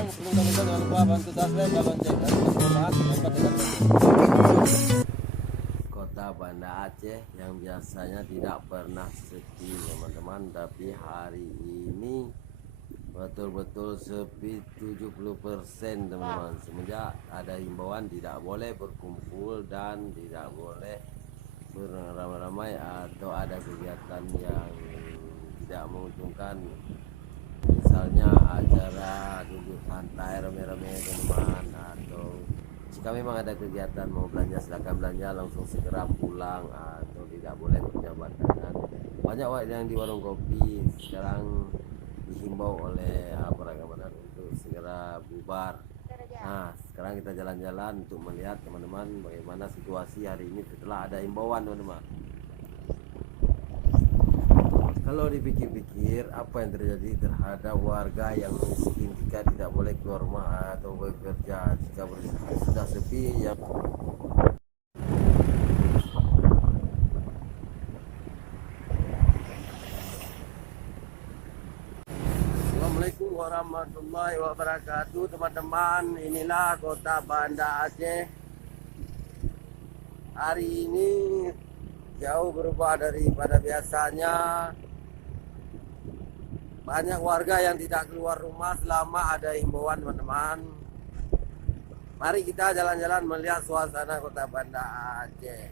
teman-teman, sebelum kami jangan lupa bantu subscribe dan lonceng dan bermanfaat dapat dengan Kota Banda Aceh yang biasanya tidak pernah sepi teman-teman, tapi hari ini betul-betul sepi 70% teman-teman. Semenjak ada himbauan tidak boleh berkumpul dan tidak boleh beramai-ramai atau ada kegiatan yang tidak menguntungkan, misalnya acara duduk santai rame-rame teman, atau jika memang ada kegiatan mau belanja silakan belanja langsung segera pulang, atau tidak boleh berjabat tangan. Banyak yang di warung kopi sekarang dihimbau oleh aparat keamanan untuk segera bubar. Nah, sekarang kita jalan-jalan untuk melihat teman-teman bagaimana situasi hari ini setelah ada himbauan teman-teman. Kalau dipikir-pikir, apa yang terjadi terhadap warga yang miskin jika tidak boleh keluar rumah atau bekerja, jika sudah sepi ya. Assalamualaikum warahmatullahi wabarakatuh teman-teman. Inilah kota Banda Aceh. Hari ini jauh berubah daripada biasanya. Banyak warga yang tidak keluar rumah selama ada himbauan teman-teman. Mari kita jalan-jalan melihat suasana kota Banda Aceh.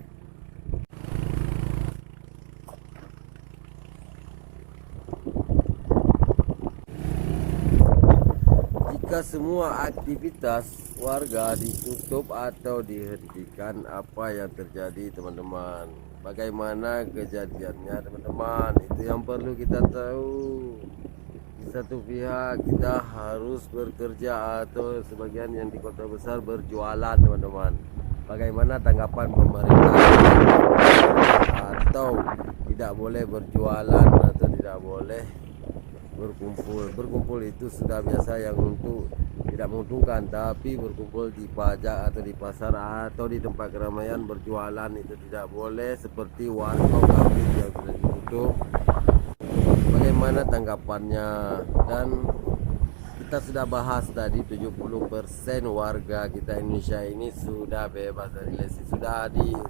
Jika semua aktivitas warga ditutup atau dihentikan, apa yang terjadi teman-teman? Bagaimana kejadiannya teman-teman? Itu yang perlu kita tahu. Di satu pihak kita harus bekerja atau sebagian yang di kota besar berjualan teman-teman. Bagaimana tanggapan pemerintah? Atau tidak boleh berjualan atau tidak boleh berkumpul itu sudah biasa yang untuk tidak menguntungkan, tapi berkumpul di pajak atau di pasar atau di tempat keramaian berjualan itu tidak boleh, seperti warung kopi yang sudah ditutup. Bagaimana tanggapannya? Dan kita sudah bahas tadi 70% warga kita Indonesia ini sudah bebas dari leasing,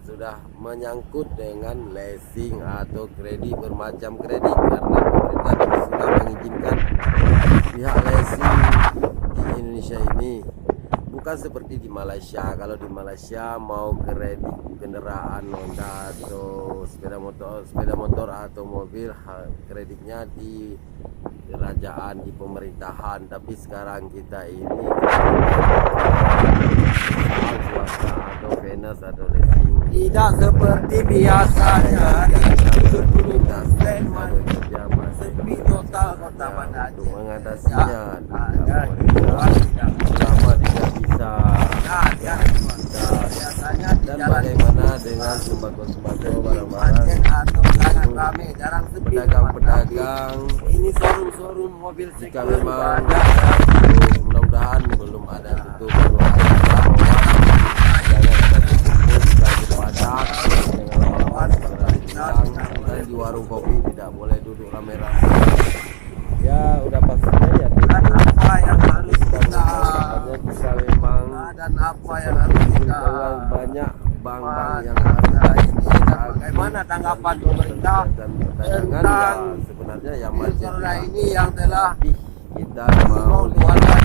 sudah menyangkut dengan leasing atau kredit, bermacam kredit, karena pemerintah sudah mengizinkan pihak leasing di Indonesia ini. Bukan seperti di Malaysia. Kalau di Malaysia mau kredit kendaraan Honda atau sepeda motor atau mobil, kreditnya di kerajaan, di pemerintahan. Tapi sekarang kita ini swasta atau Venus atau leasing. Tidak seperti biasanya di 70% bekerja sepi total kota Banda Aceh. Untuk mengatasinya selama tidak bisa dan bagaimana dengan sembako-sembako, barang-barang pedagang-pedagang ini, showroom mobil, jika memang mudah-mudahan belum ada tutup, belum ada jangan ada tutup, jika dipadak dan di warung kopi tidak boleh duduk rame-rame. Ya udah pastinya ya, dan apa yang harus kita jika memang dan apa yang harus kita banyak bank-bank yang ada ini, dan bagaimana tanggapan pemerintah tentang sebenarnya yang masalah ini yang telah kita mau lihat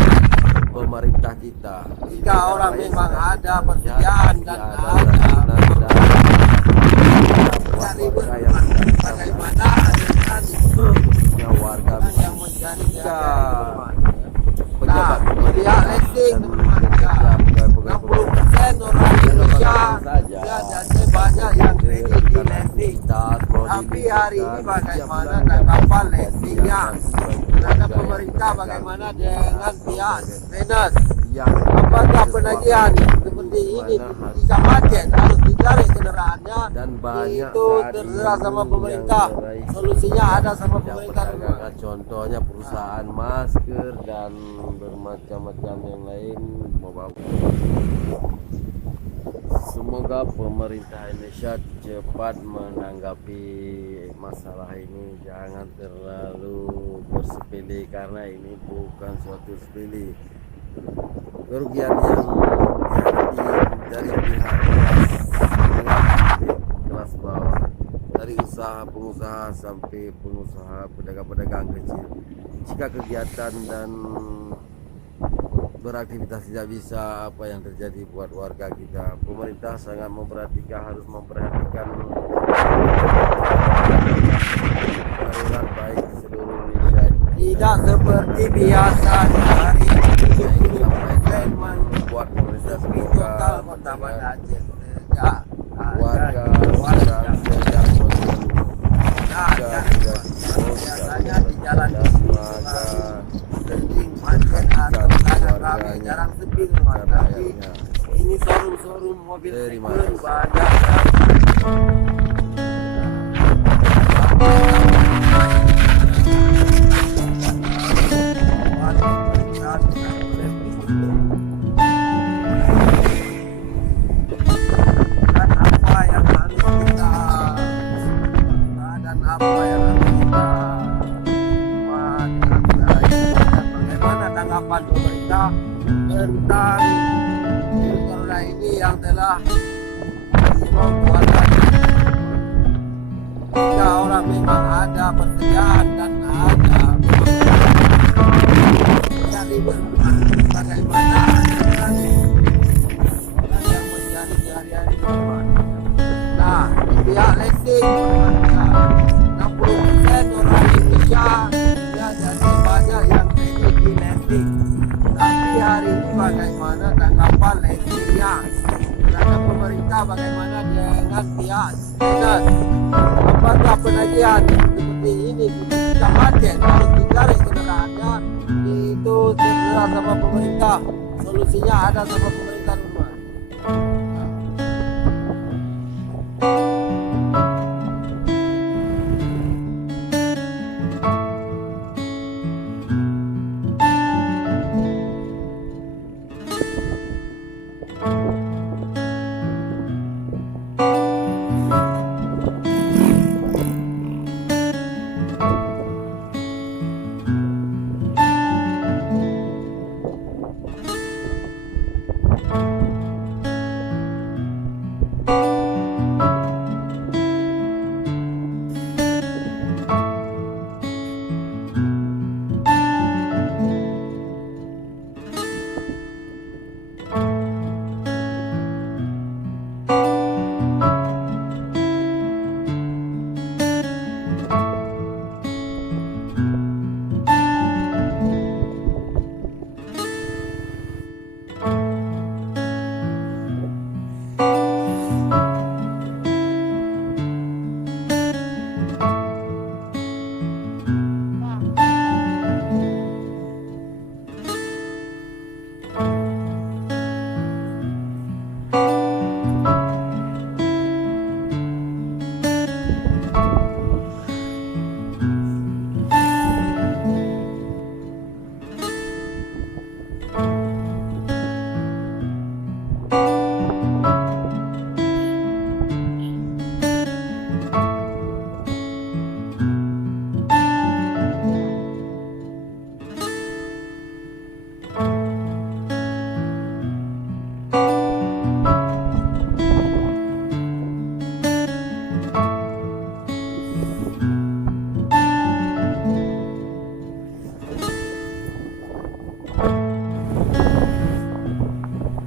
pemerintah kita. Jika orang memang ada persediaan dan ada bagaimana dengan warga yang menjadi pejabat pihak leasing, 60% orang Indonesia dan banyak yang kredit di leasing. Tapi hari ini bagaimana tanggapan leasingnya? Karena pemerintah bagaimana dengan pihak Venus? Apakah penagihan seperti ini bisa macet, harus dicari kendaraannya, dan itu terserah sama pemerintah. Solusinya ada sama pemerintah. Contohnya perusahaan masker dan bermacam-macam yang lain. Semoga pemerintah Indonesia cepat menanggapi masalah ini. Jangan terlalu bersepele, karena ini bukan suatu sepele. kerugian yang dihadapi dari pihak kelas bawah, dari pengusaha sampai pengusaha pedagang-pedagang kecil. Jika kegiatan dan beraktivitas tidak bisa, apa yang terjadi buat warga kita? Pemerintah sangat harus memperhatikan aliran baik di seluruh Indonesia. Tidak seperti biasa hari Buat pemerintah total semoga kota Banda Aceh warga biasanya di jalan macet atau sangat ramai, jarang sepi teman. Tapi ini showroom mobil Terima super kasih. banyak. Dan apa yang harus kita bagaimana tanggapan pemerintah tentang virus corona ini yang telah membuat jika orang memang ada persediaan dan ada jadi bagaimana orang yang mencari sehari-hari di rumah. Nah, pihak leasing 60% orang Indonesia ya jadi banyak yang kredit di leasing. Tapi hari ini bagaimana tanggapan leasingnya? Terhadap pemerintah bagaimana dengan pihak dinas? Apakah penagihan seperti ini bisa macet harus dicari kendaraannya itu terserah sama pemerintah. Solusinya ada sama pemerintah rumah.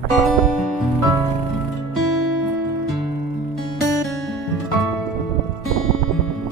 Thank you.